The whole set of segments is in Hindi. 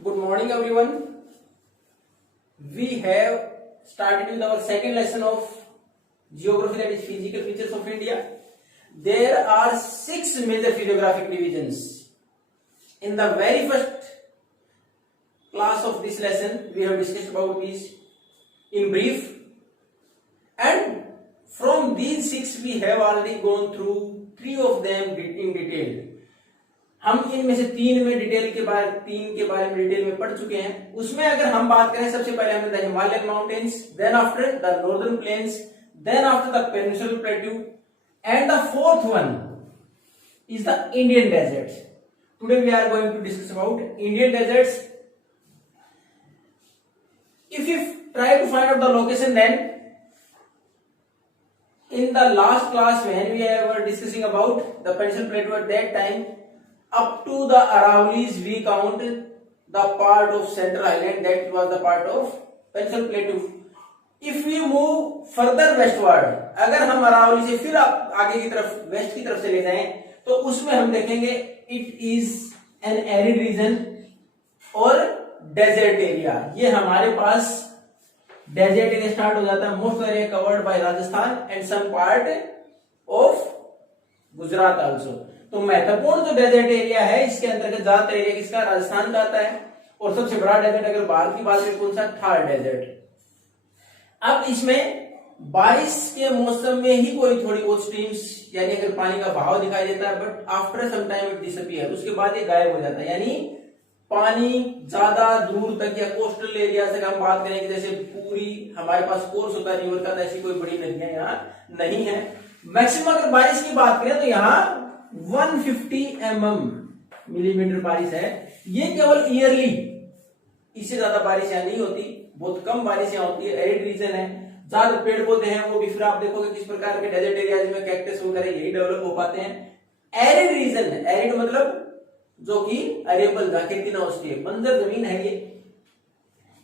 Good morning, everyone. We have started with our second lesson of geography, that is physical features of India. There are 6 major physiographic divisions. In the very first class of this lesson, we have discussed about these in brief, and from these 6 we have already gone through 3 of them in detail. हम इनमें से 3 में डिटेल के बारे 3 के बारे में डिटेल में पढ़ चुके हैं. उसमें अगर हम बात करें, सबसे पहले हमने the Himalayan mountains, then after the northern plains, then after the peninsular plateau, and the fourth one is the Indian deserts. Today we are going to discuss about Indian deserts. If you try to find out the location, then in the last class when we were discussing about the Peninsular Plateau, at that time up to the Aravallis we count the part of Central Island, that was the part of Peninsular Plateau. If we move further westward, अगर हम अरावली से फिर आगे की तरफ वेस्ट की तरफ चले जाएं, तो उसमें हम देखेंगे it is an arid region और डेजर्ट एरिया. ये हमारे पास डेजर्ट एरिया स्टार्ट हो जाता है. Most area covered by Rajasthan and some part of Gujarat also. तो महत्वपूर्ण जो डेजर्ट एरिया है, इसके अंतर्गत ज्यादातर एरिया किसका, राजस्थान का आता है. और सबसे बड़ा डेजर्ट अगर भारत की बात करें, कौन सा, थार डेजर्ट. अब इसमें बारिश के मौसम में ही कोई थोड़ी बहुत स्ट्रीम्स, यानी अगर पानी का बहाव दिखाई देता है, but after some time it disappear, उसके बाद ये गायब हो जाता है. यानी पानी ज्यादा दूर तक या कोस्टल एरिया तक हम बात करें, जैसे पूरी हमारे पास कोर्स होता है रिवर का, तो ऐसी कोई बड़ी नदियां यहाँ नहीं है. मैक्सिमम अगर बारिश की बात करें तो यहाँ 150 मिलीमीटर बारिश है. ये केवल ईयरली, इससे ज्यादा बारिश यहाँ नहीं होती, बहुत कम बारिश यहाँ होती है. एरिड रीजन है, ज्यादा पेड़ पौधे हैं, वो भी फिर आप देखोगे किस प्रकार के डेजर्ट एरियाज में कैक्टस वगैरह यही डेवलप हो पाते हैं. एरिड रीजन है, एरिड मतलब जो कि एरेबल, जहां खेती ना होती है, बंजर जमीन है ये.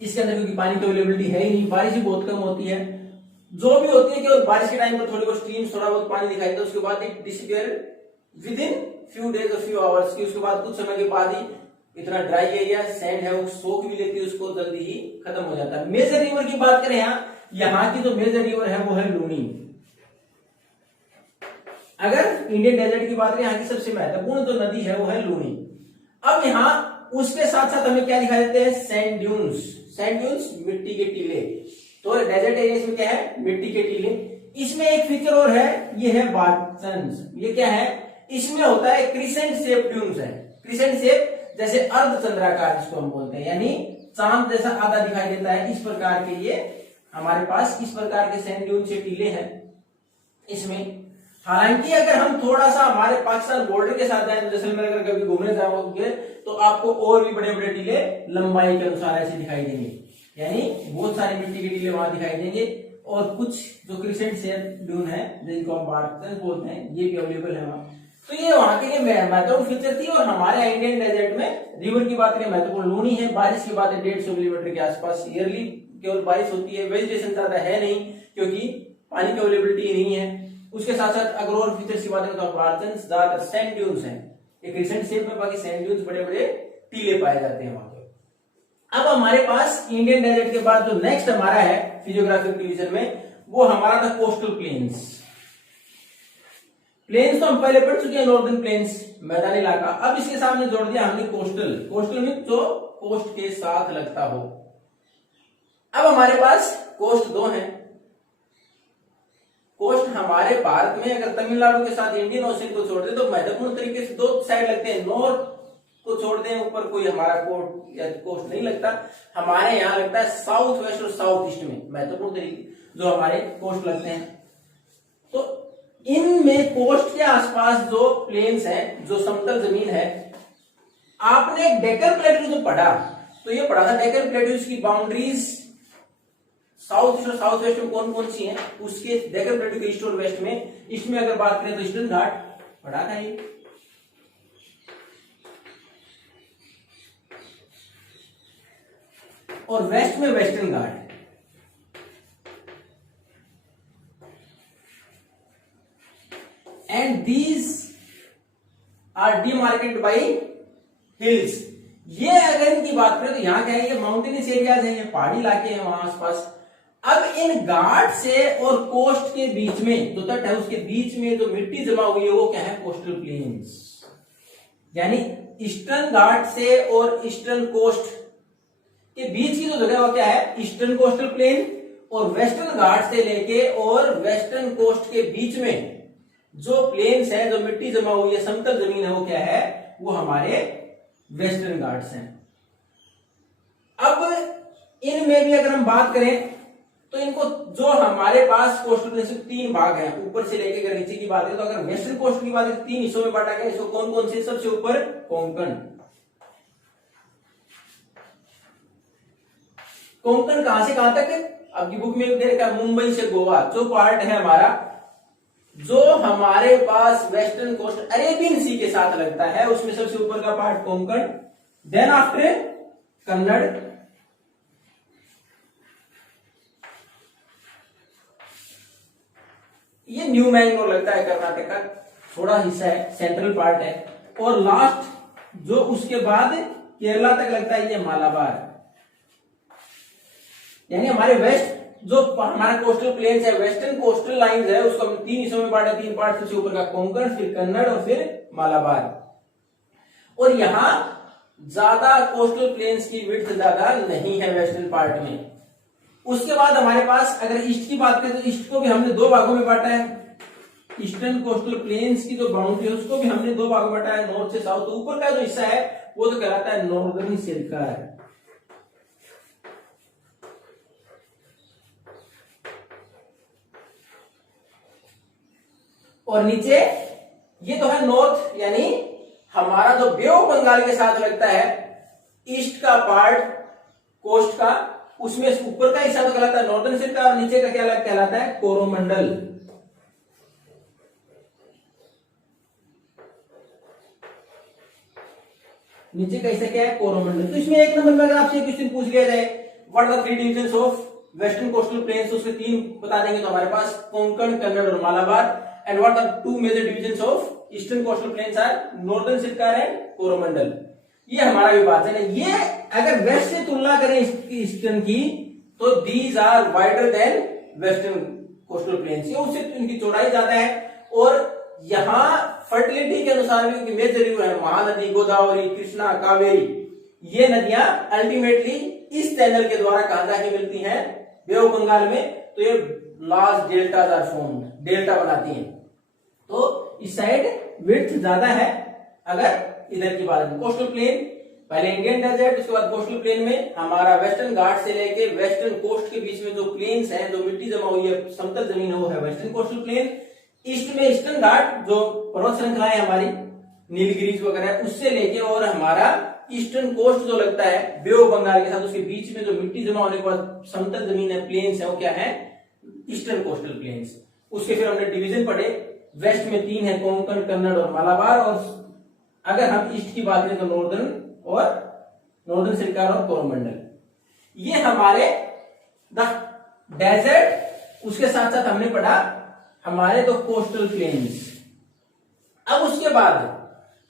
इसके अंदर क्योंकि पानी की अवेलेबिलिटी है ही नहीं, बारिश भी बहुत कम होती है. जो भी होती है केवल बारिश के टाइम पर थोड़ी बहुत स्ट्रीम्स, थोड़ा बहुत पानी दिखाई देता है, उसके बाद it disappear with in few days और फ्यू आवर्स की. उसके बाद कुछ समय के बाद ही इतना ड्राई एरिया सैंड है, वो सोख भी लेती है, उसको जल्दी ही खत्म हो जाता है. मेजर रिवर की बात करें, यहाँ की जो मेजर रिवर है वो है लूनी. अगर इंडियन डेजर्ट की बात करें, यहाँ की सबसे महत्वपूर्ण जो नदी है वो है लूनी. अब यहाँ उसके साथ साथ हमें क्या दिखाई देते हैं, सैंड ड्यून्स. सैंड ड्यून्स मिट्टी के टीले. तो डेजर्ट एरिया में क्या है, मिट्टी के टीले. इसमें एक फीचर और है, ये है बार्चन्स. ये क्या है, इसमें होता है क्रिसेंट शेप ड्यून्स है. क्रिसेंट शेप जैसे अर्धचंद्राकार जिसको हम बोलते हैं, यानी चांद जैसा आधा दिखाई देता है, इस प्रकार के ये हमारे पास इस प्रकार के सैंड ड्यून से टीले हैं इसमें. हालांकि अगर हम थोड़ा सा हमारे पाकिस्तान बॉर्डर के साथ जाए, जैसलमेर अगर कभी घूमने जाओगे तो आपको और भी बड़े बड़े टीले लंबाई के अनुसार ऐसे दिखाई देंगे. यानी बहुत सारे मिट्टी के टीले वहां दिखाई देंगे. और कुछ जो क्रिसेंट शेप ड्यून है जिनको हम बार्चन्स बोलते हैं, ये भी अवेलेबल है वहां. तो ये वहां के लिए महत्वपूर्ण फीचर थी. और हमारे इंडियन डेजर्ट में रिवर की बात करें, महत्वपूर्ण लूनी है. बारिश की बात है 150 मिलीमीटर के आसपास ईयरली केवल बारिश होती है. वेजिटेशन ज्यादा है नहीं, क्योंकि पानी की अवेलेबिलिटी नहीं है. उसके साथ साथ अगर और फीचर्स की बात करें तो बार्चन्स ज्यादातर सैंड ड्यून्स हैं, एक रिसेंट शेप में, बाकी सैंड ड्यून्स बड़े बड़े टीले पाए जाते हैं वहां पे. अब हमारे पास इंडियन डेजर्ट के बाद जो नेक्स्ट हमारा है फिजियोग्राफिक डिवीजन में, वो हमारा था कोस्टल प्लेन्स. प्लेन्स तो हम पहले पढ़ चुके हैं, नॉर्दर्न प्लेन्स मैदानी इलाका. अब इसके सामने जोड़ दिया हमने कोस्टल. कोस्टल में जो कोस्ट के साथ लगता हो. अब हमारे पास कोस्ट 2 है. कोस्ट हमारे भारत में अगर तमिलनाडु के साथ इंडियन ओशन को छोड़ दे तो महत्वपूर्ण तरीके से 2 साइड लगते हैं. नॉर्थ को छोड़ दें, ऊपर कोई हमारा कोस्ट नहीं लगता. हमारे यहाँ लगता है साउथ वेस्ट और साउथ ईस्ट में महत्वपूर्ण तरीके जो हमारे कोस्ट लगते हैं. तो इनमें कोस्ट के आसपास जो प्लेन्स हैं, जो समतल जमीन है, आपने डेक्कन प्लेट्यू जो पढ़ा, तो ये पढ़ा था डेक्कन प्लेट्यूज की बाउंड्रीज साउथ ईस्ट और साउथ वेस्ट में कौन कौन सी हैं. उसके डेक्कन प्लेट्यू के ईस्ट और वेस्ट में, ईस्ट में अगर बात करें तो ईस्टर्न घाट पढ़ा था ये, और वेस्ट में western Ghat. And these are demarcated by hills. ये अगर इनकी बात करें तो यहाँ क्या है, ये माउंटेनियस एरियाज है, ये पहाड़ी इलाके हैं वहां आसपास। अब इन घाट से और कोस्ट के बीच में जो तट है उसके बीच में जो मिट्टी जमा हुई है वो क्या है, कोस्टल प्लेन्स। यानी ईस्टर्न घाट से और ईस्टर्न कोस्ट के बीच की जो जगह है वो क्या है, ईस्टर्न कोस्टल प्लेन। और वेस्टर्न घाट से लेके और वेस्टर्न कोस्ट के बीच में जो प्लेन्स है, जो मिट्टी जमा हुई है, समतल जमीन है, वो क्या है, वो हमारे वेस्टर्न घाट्स हैं। अब इनमें भी अगर हम बात करें तो इनको जो हमारे पास कोस्टल प्लेन से 3 भाग हैं, ऊपर से लेके अगर नीचे की बात करें तो अगर वेस्टर्न कोस्ट की बात करें 3 हिस्सों में बांटा गया। इसको कौन कौन से, सबसे ऊपर कोंकण। कोंकण कहां से कहां तक, आपकी बुक में दे रखा है मुंबई से गोवा, जो पार्ट है हमारा, जो हमारे पास वेस्टर्न कोस्ट अरेबियन सी के साथ लगता है, उसमें सबसे ऊपर का part Konkan, then after Kannada, ये न्यू मैंगलोर लगता है कर्नाटक का थोड़ा हिस्सा है, सेंट्रल पार्ट है, और लास्ट जो उसके बाद केरला तक लगता है ये मालाबार। यानी हमारे वेस्ट जो हमारा कोस्टल प्लेन्स है, वेस्टर्न कोस्टल लाइंस है, उसको हम 3 हिस्सों में बांटे, 3 पार्ट, सबसे ऊपर का कोंकण, फिर कन्नड़ और फिर मालाबार। और यहां ज्यादा कोस्टल प्लेन्स की विड्थ ज्यादा नहीं है वेस्टर्न पार्ट में। उसके बाद हमारे पास अगर ईस्ट की बात करें तो ईस्ट को भी हमने 2 भागों में बांटा है। ईस्टर्न कोस्टल प्लेन्स की जो बाउंड्री है उसको भी हमने 2 भागों में बांटा है, नॉर्थ से साउथ। तो ऊपर का जो हिस्सा है वो तो कहलाता है नॉर्दर्न सर्कल, और नीचे ये तो है नॉर्थ, यानी हमारा जो बे ऑफ बंगाल के साथ लगता है ईस्ट का पार्ट कोस्ट का, उसमें ऊपर का हिस्सा तो कहलाता है नॉर्दर्न सर्कल और नीचे का क्या कहलाता है, कोरोमंडल। नीचे का हिस्सा क्या है, कोरोमंडल। तो इसमें 1 नंबर में अगर आपसे क्वेश्चन पूछ लिया जाए what are 3 divisions of western coastal plains, तो उसके 3 बता देंगे तो हमारे पास कोंकण, कन्नड़ और Malabar. And what are 2 major divisions of eastern coastal plains are northern circle and Coromandel. ये हमारा विभाजन है। ये अगर वेस्ट से तुलना करें ईस्टर्न की तो these are wider than western coastal plains, ये उससे इनकी चौड़ाई ज्यादा है। और यहाँ फर्टिलिटी के अनुसार भी मेजर रिवर है, महानदी, गोदावरी, कृष्णा, कावेरी, ये नदियां अल्टीमेटली इस चैनल के द्वारा कहां जाके मिलती हैं, बे ऑफ बंगाल में। तो ये large deltas are formed, delta बनाती हैं। तो इस साइड विड्थ ज्यादा है। अगर इधर की बात करें कोस्टल प्लेन, पहले इंडियन डेजर्ट, उसके बाद कोस्टल प्लेन में हमारा वेस्टर्न घाट से लेके वेस्टर्न कोस्ट के बीच में जो प्लेन्स हैं, जो मिट्टी जमा हुई है, समतल जमीन है, वो है वेस्टर्न कोस्टल प्लेन। ईस्ट में ईस्टर्न घाट, जो पर्वत श्रृंखलाएं हमारी नीलगिरीज वगैरह, उससे लेके और हमारा ईस्टर्न कोस्ट जो लगता है बे ऑफ बंगाल के साथ, उसके बीच में जो मिट्टी जमा होने के बाद समतल जमीन है, प्लेन्स है, वो क्या है, ईस्टर्न कोस्टल प्लेन्स। उसके फिर हमने डिवीजन पढ़े, वेस्ट में 3 है, कोंकण, कन्नड़ और मालाबार। और अगर हम ईस्ट की बात करें तो नॉर्दर्न सर्कल और कोरोमंडल। ये हमारे द डेजर्ट, उसके साथ साथ हमने पढ़ा हमारे तो कोस्टल प्लेन्स। अब उसके बाद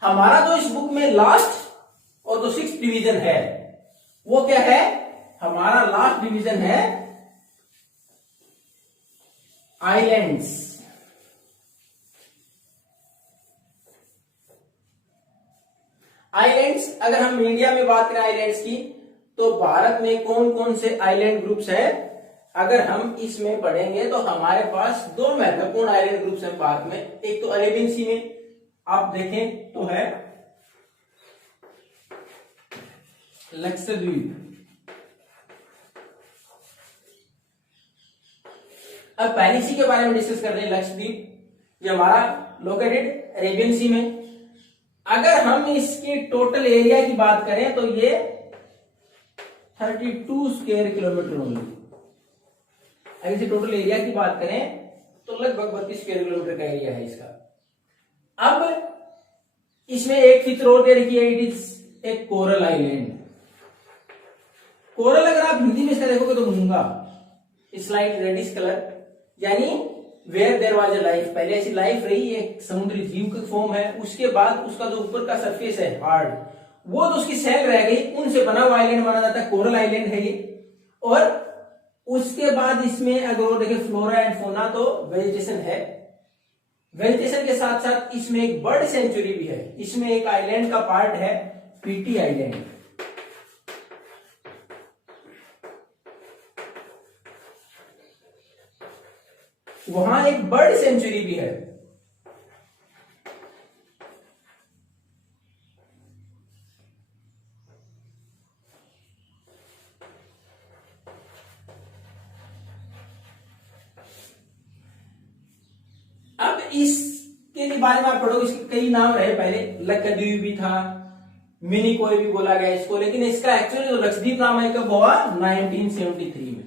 हमारा जो इस बुक में लास्ट और जो 6th डिवीजन है वो क्या है, हमारा लास्ट डिवीजन है आइलैंड्स। आइलैंड्स, अगर हम इंडिया में बात करें आइलैंड्स की, तो भारत में कौन कौन से आइलैंड ग्रुप्स है, अगर हम इसमें पढ़ेंगे तो हमारे पास 2 महत्वपूर्ण आइलैंड ग्रुप्स हैं भारत में। एक तो अरेबियन सी में आप देखें तो है लक्षद्वीप। अब पहली सी के बारे में डिस्कस कर रहे हैं, लक्षद्वीप, ये हमारा लोकेटेड अरेबियन सी में। अगर हम इसकी टोटल एरिया की बात करें तो ये 32 स्क्वायर किलोमीटर होंगे। अगर इसे टोटल एरिया की बात करें तो लगभग 32 स्क्वायर किलोमीटर का एरिया है इसका। अब इसमें एक फीचर और दे रखी है, it is a coral island. Coral अगर आप हिंदी में इसका देखोगे तो मूंगा, स्लाइट रेडिश कलर, यानी where there was a life, पहले ऐसी लाइफ रही, एक समुद्री जीव का फॉर्म है। उसके बाद उसका जो ऊपर का सरफेस है हार्ड, वो जो उसकी सेल रह गई उनसे बना हुआ आइलैंड माना जाता है, कोरल आइलैंड है ये। और उसके बाद इसमें अगर वो देखें फ्लोरा एंड फोना तो वेजिटेशन है, वेजिटेशन के साथ साथ इसमें एक बर्ड सेंचुरी भी है। इसमें एक आइलैंड का पार्ट है पीटी आइलैंड, वहां एक बर्ड सेंचुरी भी है। अब इसके बारे में आप पढ़ोगे, इसके कई नाम रहे पहले, लक्षद्वीप भी था, मिनी कोई भी बोला गया इसको, लेकिन इसका एक्चुअली जो लक्षद्वीप नाम है कब हुआ, 1973 में।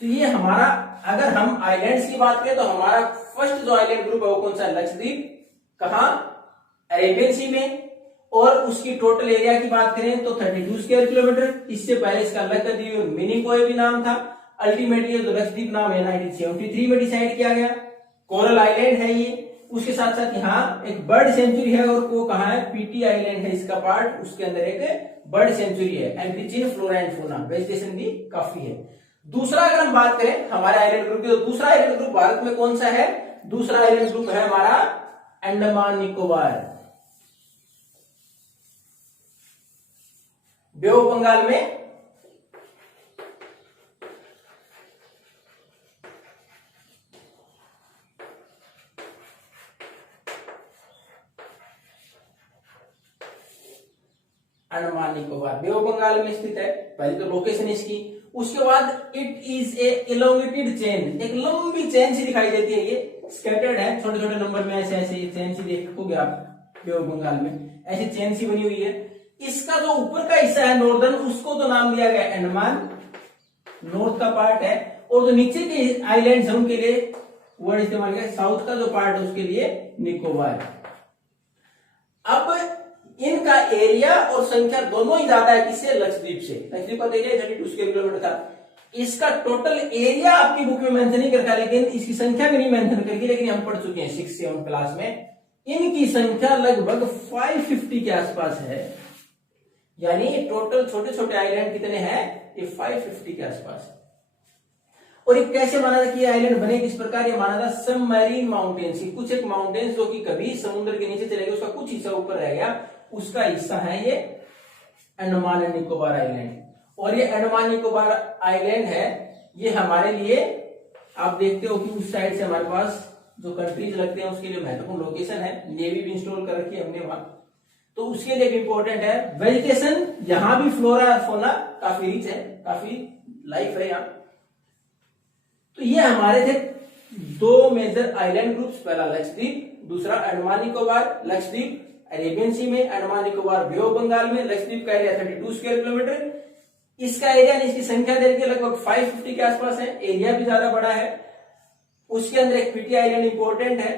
तो ये हमारा, अगर हम आइलैंड्स की बात करें तो हमारा फर्स्ट जो आइलैंड ग्रुप है वो कौन सा है, लक्षद्वीप। कहां, अरेबियन सी में। और उसकी टोटल एरिया की बात करें तो 32 स्क्वायर किलोमीटर। इससे पहले इसका लक्षद्वीप मिनी कोई भी नाम था। अल्टीमेटली जो लक्षद्वीप नाम है 1973 में डिसाइड किया गया। कोरल आइलैंड है ये। उसके साथ साथ यहाँ एक बर्ड सेंचुरी है, और वो कहाँ है, पीटी आइलैंड है इसका पार्ट, उसके अंदर एक बर्ड सेंचुरी है। And flora and fauna, vegetation भी काफी है। दूसरा अगर हम बात करें हमारे आइलैंड ग्रुप की, तो दूसरा आइलैंड ग्रुप भारत में कौन सा है, दूसरा आइलैंड ग्रुप है हमारा अंडमान निकोबार। बे ऑफ बंगाल में अंडमान निकोबार बे ऑफ बंगाल में स्थित है। पहले तो लोकेशन इसकी, उसके बाद it is A elongated chain, एक लंबी चेन सी दिखाई देती है। ये स्कैटर्ड है, छोटे छोटे नंबर में ऐसे ऐसे चेन सी देखोगे आप बे ऑफ बंगाल में, ऐसी चेन सी बनी हुई है। इसका जो ऊपर का हिस्सा है नॉर्दर्न, उसको तो नाम दिया गया अंडमान, नॉर्थ का पार्ट है। और जो नीचे के आइलैंड्स हैं उनके लिए वर्ड इस्तेमाल किया, साउथ का जो पार्ट है उसके लिए निकोबार। अब इनका एरिया और संख्या दोनों ही ज्यादा है किससे, लक्षद्वीप से। लक्षद्वीप का एरिया 32 स्क्वायर किलोमीटर था। इसका टोटल एरिया आपकी बुक में मेंशन नहीं करता, लेकिन इसकी संख्या भी नहीं मेंशन करती, लेकिन हम पढ़ चुके हैं 6-7 क्लास में। इनकी संख्या लगभग 550 के आसपास है, यानी टोटल छोटे छोटे आइलैंड कितने हैं, ये 550 के आसपास। और ये कैसे माना था कि आइलैंड बने किस प्रकार, ये माना था सबमरीन माउंटेन्स की, कुछ एक माउंटेन्स जो कि कभी समुद्र के नीचे चले गए, उसका कुछ हिस्सा ऊपर रह गया, उसका हिस्सा है ये अंडमान एंड निकोबार आइलैंड। और ये अंडमान निकोबार आइलैंड है, ये हमारे लिए, आप देखते हो कि उस साइड से हमारे पास जो कंट्रीज लगते हैं उसके लिए महत्वपूर्ण लोकेशन है। नेवी भी इंस्टॉल कर रखी है हमने वहां, तो उसके लिए भी इंपॉर्टेंट है। वेजिटेशन यहां भी फ्लोरा फोना काफी रिच है, काफी लाइफ है यहाँ। तो ये हमारे थे दो मेजर आइलैंड ग्रुप्स, पहला लक्षद्वीप, दूसरा अंडमान निकोबार। लक्षद्वीप अरेबियन सी में, अंडमान निकोबार बे ऑफ बंगाल में। लक्षद्वीप का एरिया 32 स्क्वायर किलोमीटर, इसका एरिया इसकी संख्या देखिए लगभग 550 के आसपास है, एरिया भी ज्यादा बड़ा है। उसके अंदर एक पीटी आइलैंड इंपॉर्टेंट है,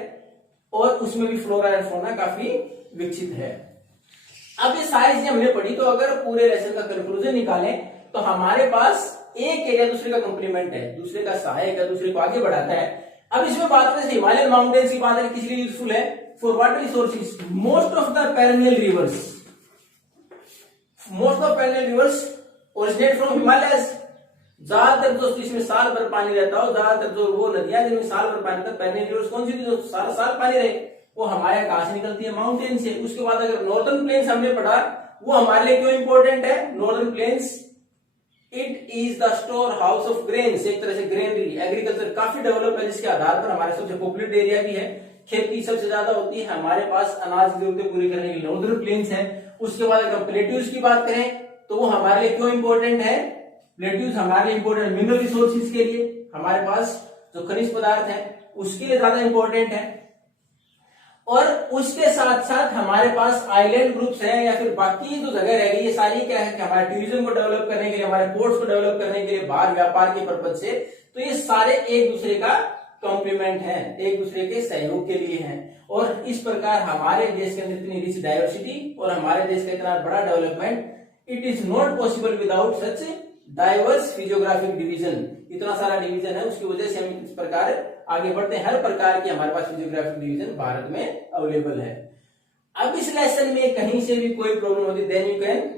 और उसमें भी फ्लोरा एंड फौना काफी विकसित है। अब ये सारी चीजें हमने पढ़ी, तो अगर पूरे लेसन का कंक्लूजन निकालें तो हमारे पास एक एरिया दूसरे का कॉम्प्लीमेंट है, दूसरे का सहायक है, दूसरे को आगे बढ़ाता है। अब इसमें बात करें हिमालयन माउंटेन्स की बात करें, किस लिए यूजफुल है, for water resources. Most of the perennial reverse, most of perennial reverse originate from Himalayas. ज्यादातर जो इसमें साल भर पानी रहता हो, ज्यादातर जो वो नदियां जिनमें साल भर पानी रहता है, पेरेनियल रिवर्स कौन सी थी जो सारा साल पानी रहे, वो हमारे कहां से निकलती है, माउंटेन से। उसके बाद अगर नॉर्दर्न प्लेन्स हमने पढ़ा, वो हमारे लिए क्यों इंपॉर्टेंट है, northern plains it is the store house of grains, एक तरह से ग्रेनरी, एग्रीकल्चर काफी डेवलप है, जिसके आधार पर हमारे सबसे पॉपुलेटेड एरिया भी है, खेती सबसे ज्यादा होती है हमारे पास, अनाज की जरूरतें पूरी करने के लिए नॉर्दर्न प्लेन्स है। उसके बाद अगर प्लेट्यूज की बात करें तो वो हमारे लिए क्यों इंपॉर्टेंट है, प्लेट्यूज हमारे लिए इंपॉर्टेंट मिनरल रिसोर्सेज के लिए, हमारे पास जो खनिज पदार्थ है उसके लिए ज्यादा इंपॉर्टेंट है। और उसके साथ साथ हमारे पास आइलैंड ग्रुप्स हैं, या फिर बाकी जो जगह रह गई, ये सारी क्या है कि हमारे टूरिज्म को डेवलप करने के लिए, हमारे पोर्ट्स को डेवलप करने के लिए, बाहर व्यापार के पर्पज से, तो ये सारे एक दूसरे का कॉम्प्लीमेंट है, एक दूसरे के सहयोग के लिए हैं। और इस प्रकार हमारे देश के अंदर इतनी रिच डाइवर्सिटी और हमारे देश का इतना बड़ा development, it is not possible without such diverse physiographic division. इतना सारा डिवीजन है, उसकी वजह से हम इस प्रकार आगे बढ़ते हैं। हर प्रकार की हमारे पास फिजियोग्राफिक डिवीजन भारत में अवेलेबल है। अब इस लेसन में कहीं से भी कोई प्रॉब्लम होती then you can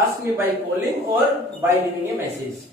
ask me by calling और बाय लीविंग ए मैसेज।